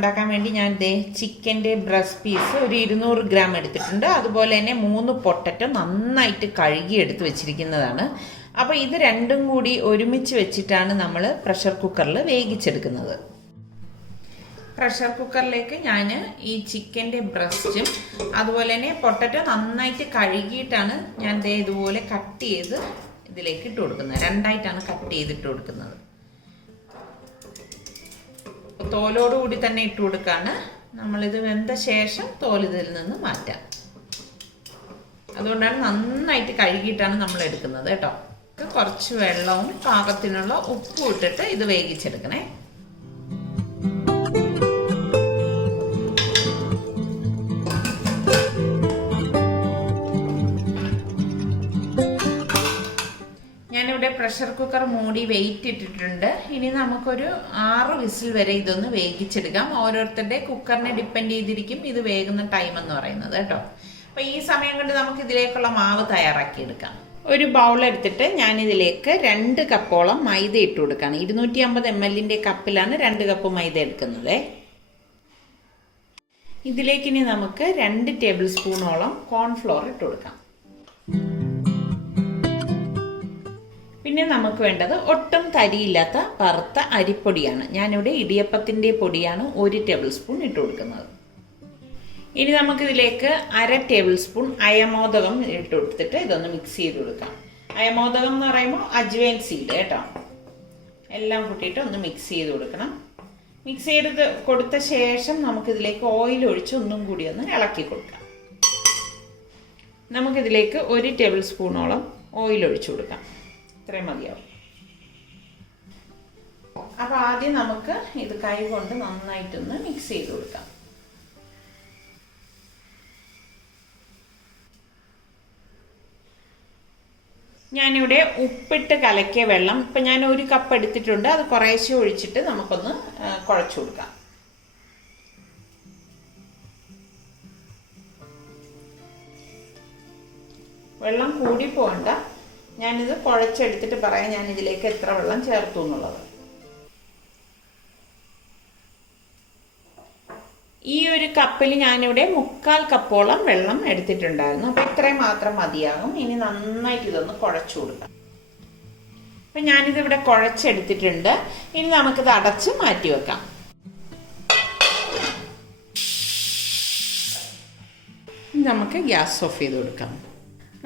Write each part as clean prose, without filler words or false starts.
ഉണ്ടാക്കാൻ വേണ്ടി ഞാൻ ചിക്കൻ്റെ ബ്രസ്റ്റ് പീസ് ഒരു 200 ഗ്രാം എടുത്തിട്ടുണ്ട്. അതുപോലെ തന്നെ 3 പൊട്ടറ്റോ നന്നായിട്ട് കഴുകി എടുത്ത് വെച്ചിരിക്കുന്നതാണ്. അപ്പോൾ ഇത് രണ്ടും കൂടി ഒരുമിച്ച് വെച്ചിട്ടാണ് നമ്മൾ പ്രഷർ കുക്കറിൽ വേവിച്ചെടുക്കുന്നത്. പ്രഷർ കുക്കറിലേക്ക് ഞാൻ ഈ ചിക്കൻ്റെ ബ്രസ്റ്റും അതുപോലെ തന്നെ പൊട്ടറ്റോ നന്നായിട്ട് കഴുകിയിട്ടാണ് ഞാൻ ഇതുപോലെ കട്ട് ചെയ്ത് ഇതിലേക്ക് ഇട്ട് കൊടുക്കുന്നത്. രണ്ടായിട്ടാണ് കട്ട് ചെയ്തിട്ട് കൊടുക്കുന്നത്. തോലോടുകൂടി തന്നെ ഇട്ട് കൊടുക്കാണ്. നമ്മളിത് വെന്ത ശേഷം തോൽ ഇതിൽ നിന്ന് മാറ്റാം. അതുകൊണ്ടാണ് നന്നായിട്ട് കഴുകിയിട്ടാണ് നമ്മൾ എടുക്കുന്നത് കേട്ടോ. കുറച്ച് വെള്ളവും പാകത്തിനുള്ള ഉപ്പും ഇട്ടിട്ട് ഇത് വേവിച്ചെടുക്കണേ. ഞാനിവിടെ പ്രഷർ കുക്കർ മൂടി വെയിറ്റ് ഇട്ടിട്ടുണ്ട്. ഇനി നമുക്കൊരു 6 വിസിൽ വരെ ഇതൊന്ന് വേവിച്ചെടുക്കാം. ഓരോരുത്തരുടെ കുക്കറിനെ ഡിപ്പെൻഡ് ചെയ്തിരിക്കും ഇത് വേകുന്ന ടൈം എന്ന് പറയുന്നത് കേട്ടോ. അപ്പോൾ ഈ സമയം കൊണ്ട് നമുക്ക് ഇതിലേക്കുള്ള മാവ് തയ്യാറാക്കിയെടുക്കാം. ഒരു ബൗൾ എടുത്തിട്ട് ഞാനിതിലേക്ക് 2 കപ്പോളം മൈദ ഇട്ട് കൊടുക്കുകയാണ്. 250 ml കപ്പിലാണ് 2 കപ്പ് മൈദ എടുക്കുന്നത്. ഇതിലേക്ക് ഇനി നമുക്ക് 2 ടേബിൾ സ്പൂണോളം കോൺഫ്ലോർ ഇട്ട് കൊടുക്കാം. പിന്നെ നമുക്ക് വേണ്ടത് ഒട്ടും തരിയില്ലാത്ത വറുത്ത അരിപ്പൊടിയാണ്. ഞാനിവിടെ ഇടിയപ്പത്തിൻ്റെ പൊടിയാണ് 1 ടേബിൾ സ്പൂൺ ഇട്ട് കൊടുക്കുന്നത്. ഇനി നമുക്കിതിലേക്ക് 1/2 ടേബിൾ സ്പൂൺ അയമോദകം ഇട്ട് കൊടുത്തിട്ട് ഇതൊന്ന് മിക്സ് ചെയ്ത് കൊടുക്കാം. അയമോദകം എന്ന് പറയുമ്പോൾ അജ്വൈൻ സീഡ് കേട്ടോ. എല്ലാം കൂട്ടിയിട്ട് ഒന്ന് മിക്സ് ചെയ്ത് കൊടുക്കണം. മിക്സ് ചെയ്ത് കൊടുത്ത ശേഷം നമുക്കിതിലേക്ക് ഓയിൽ ഒഴിച്ച് ഒന്നും കൂടി ഒന്ന് ഇളക്കി കൊടുക്കാം. നമുക്കിതിലേക്ക് 1 ടേബിൾ സ്പൂണോളം ഓയിൽ ഒഴിച്ചു കൊടുക്കാം. ഇത്രയും മതിയാവും. അപ്പോൾ ആദ്യം നമുക്ക് ഇത് കൈ കൊണ്ട് നന്നായിട്ടൊന്ന് മിക്സ് ചെയ്ത് കൊടുക്കാം. ഞാനിവിടെ ഉപ്പിട്ട് കലക്കിയ വെള്ളം ഇപ്പം ഞാൻ 1 കപ്പ് എടുത്തിട്ടുണ്ട്. അത് കുറേശ്ശെ ഒഴിച്ചിട്ട് നമുക്കൊന്ന് കുഴച്ചു കൊടുക്കാം. വെള്ളം കൂടി പോകണ്ട. ഞാനിത് കുഴച്ചെടുത്തിട്ട് പറയാം ഞാൻ ഇതിലേക്ക് എത്ര വെള്ളം ചേർത്തു എന്നുള്ളത്. ഈ ഒരു കപ്പിൽ ഞാനിവിടെ 3/4 കപ്പോളം വെള്ളം എടുത്തിട്ടുണ്ടായിരുന്നു. അപ്പോൾ ഇത്രയും മാത്രം മതിയാകും. ഇനി നന്നായിട്ട് ഇതൊന്ന് കുഴച്ചു കൊടുക്കാം. അപ്പം ഞാനിതിവിടെ കുഴച്ചെടുത്തിട്ടുണ്ട്. ഇനി നമുക്കിത് അടച്ച് മാറ്റി വെക്കാം. നമുക്ക് ഗ്യാസ് ഓഫ് ചെയ്ത് കൊടുക്കാം.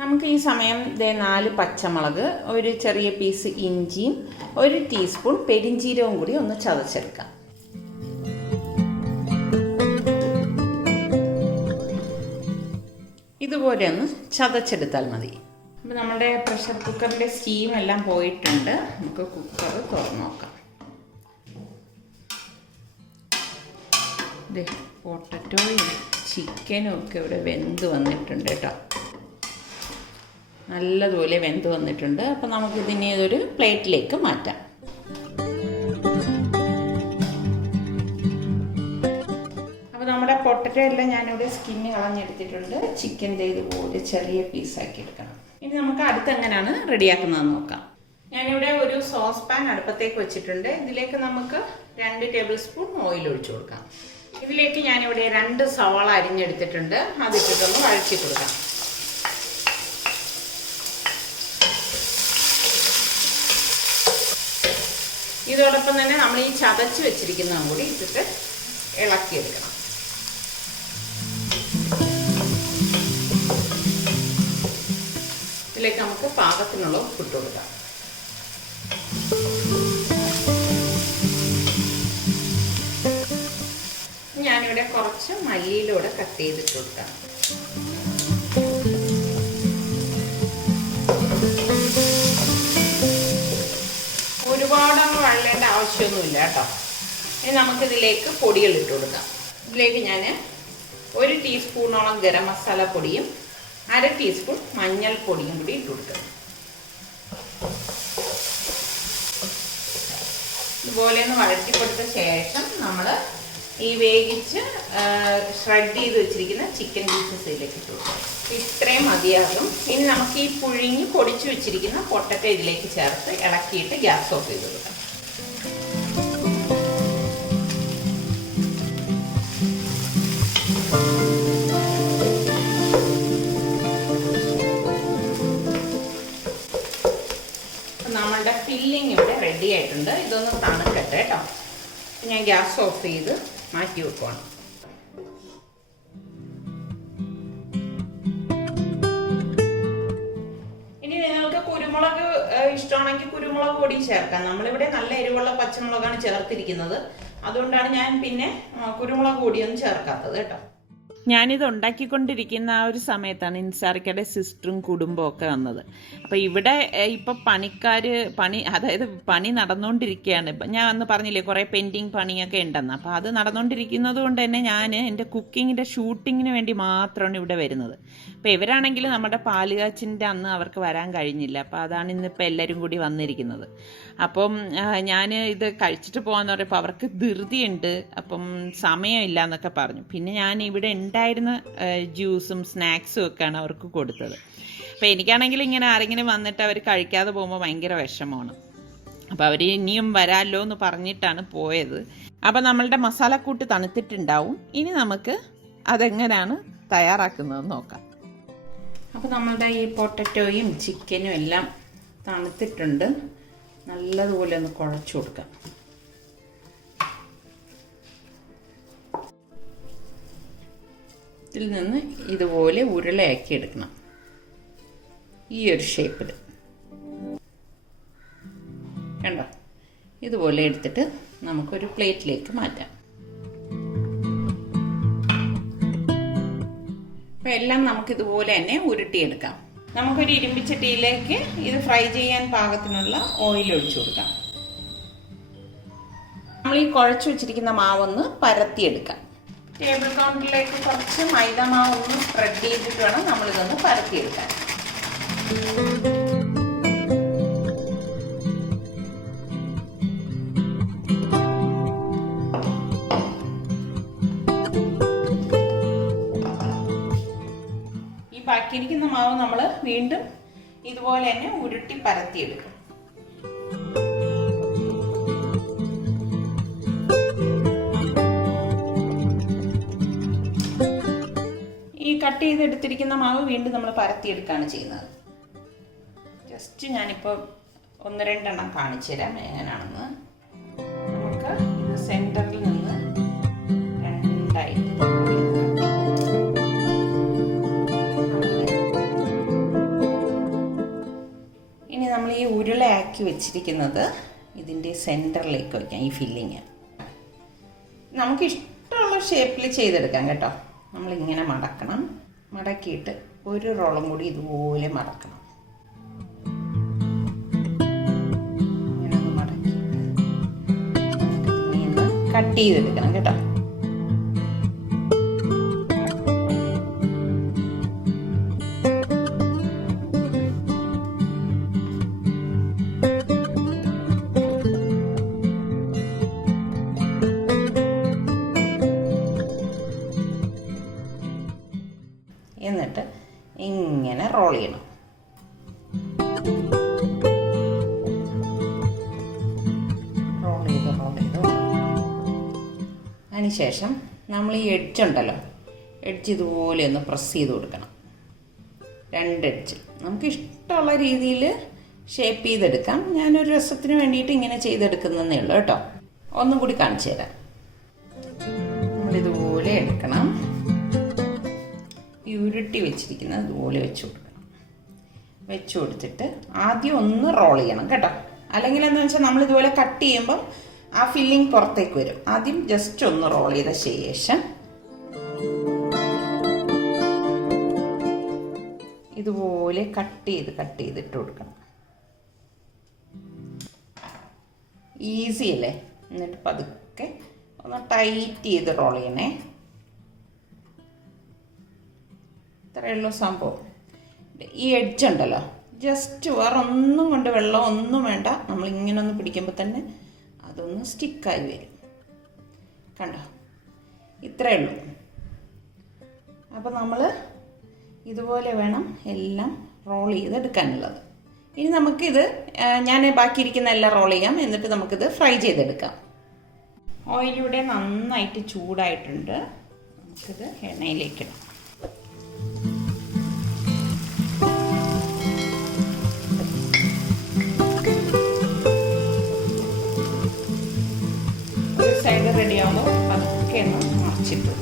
നമുക്ക് ഈ സമയം 4 പച്ചമുളക്, ഒരു ചെറിയ പീസ് ഇഞ്ചിയും 1 ടീസ്പൂൺ പെരിഞ്ചീരവും കൂടി ഒന്ന് ചതച്ചെടുക്കാം. ഇതുപോലെ ഒന്ന് ചതച്ചെടുത്താൽ മതി. അപ്പോൾ നമ്മുടെ പ്രഷർ കുക്കറിൻ്റെ സ്റ്റീം എല്ലാം പോയിട്ടുണ്ട്. നമുക്ക് കുക്കർ തുറന്ന് നോക്കാം. പൊട്ടറ്റോയും ചിക്കനും ഒക്കെ ഇവിടെ വെന്ത് വന്നിട്ടുണ്ട് കേട്ടോ. നല്ലതുപോലെ വെന്ത് വന്നിട്ടുണ്ട്. അപ്പോൾ നമുക്കിതിനെ ഒരു പ്ലേറ്റിലേക്ക് മാറ്റാം. അപ്പോൾ നമ്മുടെ പൊട്ടറ്റോ എല്ലാം ഞാനിവിടെ സ്കിന്ന് കളഞ്ഞെടുത്തിട്ടുണ്ട്. ചിക്കൻ ഇതുപോലെ ചെറിയ പീസാക്കി എടുക്കണം. ഇനി നമുക്ക് അടുത്ത് എങ്ങനെയാണ് റെഡിയാക്കുന്നതെന്ന് നോക്കാം. ഞാനിവിടെ ഒരു സോസ് പാൻ അടുപ്പത്തേക്ക് വെച്ചിട്ടുണ്ട്. ഇതിലേക്ക് നമുക്ക് 2 ടേബിൾ സ്പൂൺ ഓയിൽ ഒഴിച്ചു കൊടുക്കാം. ഇതിലേക്ക് ഞാനിവിടെ 2 സവാള അരിഞ്ഞെടുത്തിട്ടുണ്ട്. അതിട്ടിട്ടൊന്ന് വഴറ്റി കൊടുക്കാം. ഇതോടൊപ്പം തന്നെ നമ്മൾ ഈ ചതച്ച് വെച്ചിരിക്കുന്നതും കൂടി ഇട്ടിട്ട് ഇളക്കിയെടുക്കണം. ഇതിലേക്ക് നമുക്ക് പാകത്തിനുള്ള ഉപ്പിട്ട് കൊടുക്കാം. ഞാനിവിടെ കുറച്ച് മല്ലിയിലൂടെ കട്ട് ചെയ്തിട്ട് കൊടുക്കാം. ഒരുപാടൊന്നും വഴലേണ്ട ആവശ്യമൊന്നുമില്ല കേട്ടോ. ഇനി നമുക്കിതിലേക്ക് പൊടികൾ ഇട്ട് കൊടുക്കാം. ഇതിലേക്ക് ഞാൻ 1 ടീസ്പൂണോളം ഗരം മസാല പൊടിയും 1/2 ടീസ്പൂൺ മഞ്ഞൾപ്പൊടിയും കൂടി ഇട്ട് കൊടുക്കുക. ഇതുപോലെ ഒന്ന് വഴറ്റി കൊടുത്ത ശേഷം നമ്മൾ ഈ വേവിച്ച് ഷ്രെഡ് ചെയ്ത് വെച്ചിരിക്കുന്ന ചിക്കൻ പീസസ് ഇതിലേക്ക് ഇട്ട് കൊടുക്കുക. ഇത്രയും മതിയാകും. ഇനി നമുക്ക് ഈ പുഴുങ്ങി പൊടിച്ചു വെച്ചിരിക്കുന്ന പൊട്ടറ്റോ ഇതിലേക്ക് ചേർത്ത് ഇളക്കിയിട്ട് ഗ്യാസ് ഓഫ് ചെയ്ത് കൊടുക്കാം. നമ്മളുടെ ഫില്ലിങ് ഇവിടെ റെഡി ആയിട്ടുണ്ട്. ഇതൊന്ന് തണുക്കട്ടെ കേട്ടോ. ഞാൻ ഗ്യാസ് ഓഫ് ചെയ്ത് മാറ്റി വെക്കുവാണ്. ഇനി നിങ്ങൾക്ക് കുരുമുളക് ഇഷ്ടമാണെങ്കിൽ കുരുമുളക് പൊടി ചേർക്കാം. നമ്മളിവിടെ നല്ല എരിവുള്ള പച്ചമുളകാണ് ചേർത്തിരിക്കുന്നത്. അതുകൊണ്ടാണ് ഞാൻ പിന്നെ കുരുമുളക് പൊടിയൊന്നും ചേർക്കാത്തത് കേട്ടോ. ഞാനിത് ഉണ്ടാക്കിക്കൊണ്ടിരിക്കുന്ന ആ ഒരു സമയത്താണ് ഇൻസാറിക്കയുടെ സിസ്റ്ററും കുടുംബവും ഒക്കെ വന്നത്. അപ്പോൾ ഇവിടെ ഇപ്പം അതായത് പണി നടന്നുകൊണ്ടിരിക്കുകയാണ്. ഞാൻ അന്ന് പറഞ്ഞില്ലേ കുറേ പെൻഡിങ് പണിയൊക്കെ ഉണ്ടെന്ന്. അപ്പോൾ അത് നടന്നുകൊണ്ടിരിക്കുന്നത് കൊണ്ട് തന്നെ ഞാൻ എൻ്റെ കുക്കിങ്ങിൻ്റെ ഷൂട്ടിങ്ങിന് വേണ്ടി മാത്രമാണ് ഇവിടെ വരുന്നത്. അപ്പോൾ ഇവരാണെങ്കിൽ നമ്മുടെ പാലുകാച്ചിൻ്റെ അന്ന് അവർക്ക് വരാൻ കഴിഞ്ഞില്ല. അപ്പോൾ അതാണ് ഇന്നിപ്പോൾ എല്ലാവരും കൂടി വന്നിരിക്കുന്നത്. അപ്പം ഞാൻ ഇത് കഴിച്ചിട്ട് പോകാമെന്ന് പറയുമ്പോൾ അവർക്ക് ധൃതിയുണ്ട്, അപ്പം സമയമില്ല എന്നൊക്കെ പറഞ്ഞു. പിന്നെ ഞാൻ ഇവിടെ ഉണ്ടായിരുന്ന ജ്യൂസും സ്നാക്സും ഒക്കെയാണ് അവർക്ക് കൊടുത്തത്. അപ്പോൾ എനിക്കാണെങ്കിൽ ഇങ്ങനെ ആരെങ്കിലും വന്നിട്ട് അവർ കഴിക്കാതെ പോകുമ്പോൾ ഭയങ്കര വിഷമമാണ്. അപ്പോൾ അവർ ഇനിയും വരാമല്ലോ എന്ന് പറഞ്ഞിട്ടാണ് പോയത്. അപ്പോൾ നമ്മളുടെ മസാലക്കൂട്ട് തണുത്തിട്ടുണ്ടാവും. ഇനി നമുക്ക് അതെങ്ങനെയാണ് തയ്യാറാക്കുന്നതെന്ന് നോക്കാം. അപ്പോൾ നമ്മളുടെ ഈ പൊട്ടറ്റോയും ചിക്കനും എല്ലാം തണുത്തിട്ടുണ്ട്. നല്ലതുപോലെ ഒന്ന് കുഴച്ച് കൊടുക്കാം. ഇതിൽ നിന്ന് ഇതുപോലെ ഉരുളയാക്കി എടുക്കണം. ഈ ഒരു ഷേപ്പിൽ കണ്ടോ? ഇതുപോലെ എടുത്തിട്ട് നമുക്കൊരു പ്ലേറ്റിലേക്ക് മാറ്റാം. അപ്പോൾ എല്ലാം നമുക്കിതുപോലെ തന്നെ ഉരുട്ടിയെടുക്കാം. നമുക്കൊരു ഇരുമ്പിച്ചട്ടിയിലേക്ക് ഇത് ഫ്രൈ ചെയ്യാൻ പാകത്തിനുള്ള ഓയിൽ ഒഴിച്ചു കൊടുക്കാം. നമ്മൾ ഈ കുഴച്ചു വെച്ചിരിക്കുന്ന മാവൊന്ന് പരത്തിയെടുക്കാം. ടേബിൾ കൗണ്ടറിലേക്ക് കുറച്ച് മൈദ മാവ് ഒന്ന് സ്പ്രെഡ് ചെയ്തിട്ട് വേണം നമ്മളിതൊന്ന് പരത്തിയെടുക്കാൻ. ഈ ബാക്കിയിരിക്കുന്ന മാവ് നമ്മൾ വീണ്ടും ഇതുപോലെ തന്നെ ഉരുട്ടി പരത്തിയെടുക്കും. കട്ട് ചെയ്തെടുത്തിരിക്കുന്ന മാവ് വീണ്ടും നമ്മൾ പരത്തിയെടുക്കുകയാണ് ചെയ്യുന്നത്. ജസ്റ്റ് ഞാനിപ്പോൾ 1-2 കാണിച്ചു തരാം എങ്ങനെയാണെന്ന്. നമുക്ക് ഇത് സെൻറ്ററിൽ നിന്ന് രണ്ടായിട്ട് ഇനി നമ്മൾ ഈ ഉരുളയാക്കി വെച്ചിരിക്കുന്നത് ഇതിൻ്റെ സെൻറ്ററിലേക്ക് വയ്ക്കാം. ഈ ഫില്ലിങ് നമുക്ക് ഇഷ്ടമുള്ള ഷേപ്പിൽ ചെയ്തെടുക്കാം കേട്ടോ. നമ്മളിങ്ങനെ മടക്കണം. മടക്കിയിട്ട് ഒരു റോളും കൂടി ഇതുപോലെ മടക്കണം. ഇങ്ങനെ ഒന്ന് മടക്കിയിട്ട് ഇങ്ങനെ കട്ട് ചെയ്തെടുക്കണം കേട്ടോ. എന്നിട്ട് ഇങ്ങനെ റോൾ ചെയ്യണം. റോൾ ചെയ്ത് അതിനുശേഷം നമ്മൾ ഈ എഡ്ജ് ഉണ്ടല്ലോ, എഡ്ജ് ഇതുപോലെ ഒന്ന് പ്രസ് ചെയ്ത് കൊടുക്കണം. 2 എഡ്ജ് നമുക്ക് ഇഷ്ടമുള്ള രീതിയിൽ ഷേപ്പ് ചെയ്തെടുക്കാം. ഞാനൊരു രസത്തിന് വേണ്ടിയിട്ട് ഇങ്ങനെ ചെയ്തെടുക്കുന്നതേ ഉള്ളൂ കേട്ടോ. ഒന്നും കൂടി കാണിച്ചു തരാം. നമ്മളിതുപോലെ എടുക്കണം. ഉരുട്ടി വെച്ചിരിക്കുന്നത് ഇതുപോലെ വെച്ച് കൊടുക്കണം. വെച്ച് കൊടുത്തിട്ട് ആദ്യം ഒന്ന് റോൾ ചെയ്യണം കേട്ടോ. അല്ലെങ്കിൽ എന്താണെന്ന് വെച്ചാൽ നമ്മൾ ഇതുപോലെ കട്ട് ചെയ്യുമ്പം ആ ഫില്ലിങ് പുറത്തേക്ക് വരും. ആദ്യം ജസ്റ്റ് ഒന്ന് റോൾ ചെയ്ത ശേഷം ഇതുപോലെ കട്ട് ചെയ്തിട്ട് കൊടുക്കണം. ഈസി അല്ലേ? എന്നിട്ട് പതുക്കെ ഒന്ന് ടൈറ്റ് ചെയ്ത് റോൾ ചെയ്യണേ. ഇത്രയുള്ളൂ സംഭവം. ഈ എഡ്ജ് ഉണ്ടല്ലോ, ജസ്റ്റ് വേറെ ഒന്നും കൊണ്ട് വെള്ളം ഒന്നും വേണ്ട. നമ്മളിങ്ങനെ ഒന്ന് പിടിക്കുമ്പോൾ തന്നെ അതൊന്ന് സ്റ്റിക്കായി വരും. കണ്ടോ? ഇത്രയേ ഉള്ളൂ. അപ്പോൾ നമ്മൾ ഇതുപോലെ വേണം എല്ലാം റോൾ ചെയ്തെടുക്കാനുള്ളത്. ഇനി നമുക്കിത് ഞാൻ ബാക്കിയിരിക്കുന്ന എല്ലാം റോൾ ചെയ്യാം. എന്നിട്ട് നമുക്കിത് ഫ്രൈ ചെയ്തെടുക്കാം. ഓയിലൂടെ നന്നായിട്ട് ചൂടായിട്ടുണ്ട്. നമുക്കിത് എണ്ണയിലേക്കിടാം. തിരിച്ചിട്ടു.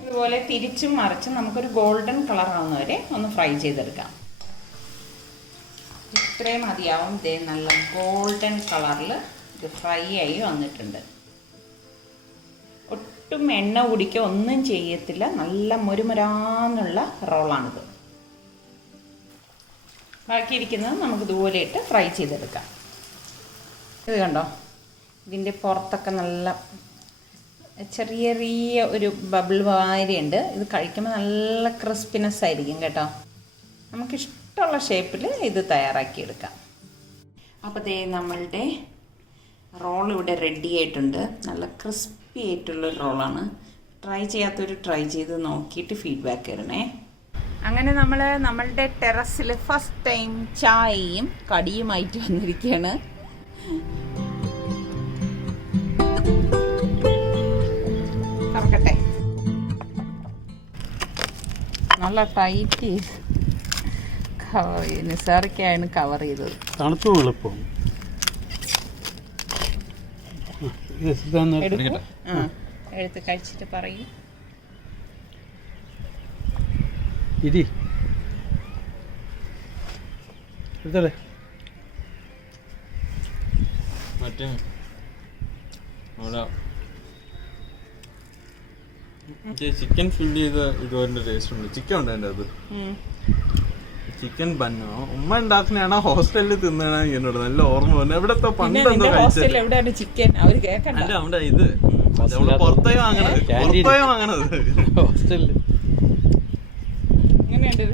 ഇതുപോലെ തിരിച്ചും മറിച്ചും നമുക്കൊരു ഗോൾഡൻ കളർ ആവുന്നവരെ ഒന്ന് ഫ്രൈ ചെയ്തെടുക്കാം. ഇത്രയും മതിയാവും. ദേ നല്ല ഗോൾഡൻ കളറിൽ ഇത് ഫ്രൈ ആയി വന്നിട്ടുണ്ട്. ഒട്ടും എണ്ണ കുടിക്കുക ഒന്നും ചെയ്യത്തില്ല. നല്ല മുരുമുരാന്നുള്ള റോളാണിത്. ബാക്കിയിരിക്കുന്നത് നമുക്ക് ഇതുപോലെ ഇട്ട് ഫ്രൈ ചെയ്തെടുക്കാം. ഇത് കണ്ടോ, ഇതിൻ്റെ പുറത്തൊക്കെ നല്ല ചെറിയ ചെറിയ ഒരു ബബിൾ മാതിരിയുണ്ട്. ഇത് കഴിക്കുമ്പോൾ നല്ല ക്രിസ്പിനെസ് ആയിരിക്കും കേട്ടോ. നമുക്കിഷ്ടമുള്ള ഷേപ്പിൽ ഇത് തയ്യാറാക്കിയെടുക്കാം. അപ്പോൾ ദേ നമ്മളുടെ റോൾ ഇവിടെ റെഡി ആയിട്ടുണ്ട്. നല്ല ക്രിസ്പി ആയിട്ടുള്ളൊരു റോളാണ്. ട്രൈ ചെയ്യാത്തൊരു ട്രൈ ചെയ്ത് നോക്കിയിട്ട് ഫീഡ്ബാക്ക് തരണേ. അങ്ങനെ നമ്മളുടെ ടെറസിൽ ഫസ്റ്റ് ടൈം ചായയും കടിയുമായിട്ട് വന്നിരിക്കുകയാണ്. കറക്കട്ടെ. നല്ല ടൈറ്റ് നിസാറിക്കാണ് കവർ ചെയ്തത്. തണുത്തു എളുപ്പം. എടുത്ത് കഴിച്ചിട്ട് പറയൂ. ഇരി എടുത്തേ. മറ്റേ ചിക്കൻ ഫില്ല് ചെയ്ത ഇതുപോലെ ടേസ്റ്റ് ഉണ്ട്. ചിക്കൻ ഉണ്ട് അതിൻ്റെ അത്. ചിക്കൻ ബന്നോ ഉമ്മ ഉണ്ടാക്കുന്നതാണ്. ഹോസ്റ്റലിൽ തിന്നാണ് എന്നോട് നല്ല ഓർമ്മ വന്നു. എവിടത്തെ പണ്ടെന്തോ കഴിച്ചത്. അവിടെ ഇത് പുറത്തായി വാങ്ങണത് ഹോസ്റ്റലില്.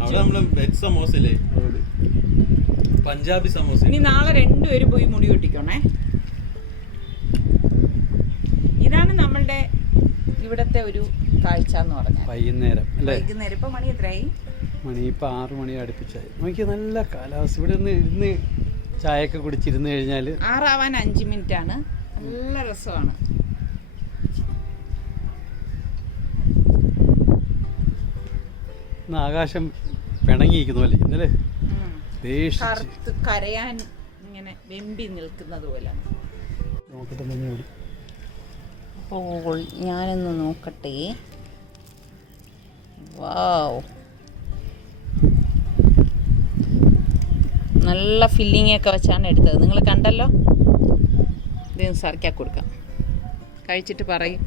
അവിടെ നമ്മള് വെജ് സമോസല്ലേ, പഞ്ചാബി സമോസ. ഇനി നാളെ രണ്ടുപേരും പോയി മുടി വെട്ടിക്കോണേ. ഇതാണ് നമ്മളുടെ ഇവിടത്തെ ഒരു കാഴ്ച എന്ന് പറഞ്ഞാൽ വൈകുന്നേരം അല്ലേ. വൈകുന്നേരം ഇപ്പൊ മണി എത്രയായി? മണി ഇപ്പം 6 മണി അടുപ്പിച്ചായി. നോക്കി നല്ല കാലാവസ്ഥ. ഇവിടെ ഇരുന്ന് ചായയൊക്കെ കുടിച്ചിരുന്ന് കഴിഞ്ഞാൽ 6 ആവാൻ 5 മിനിറ്റ് ആണ്. നല്ല രസമാണ്. ആകാശം പിണങ്ങിയിരിക്കുന്ന പോലെ ഇന്നലെ കരയാൻ ഇങ്ങനെ വെമ്പി നിൽക്കുന്നത് പോലെ. അപ്പോൾ ഞാനൊന്ന് നോക്കട്ടെ. വാവ്, നല്ല ഫില്ലിംഗ് ഒക്കെ വെച്ചാണ് എടുത്തത്. നിങ്ങൾ കണ്ടല്ലോ. ഇത് സർക്കാക്കി കൊടുക്കാം. കഴിച്ചിട്ട് പറയും.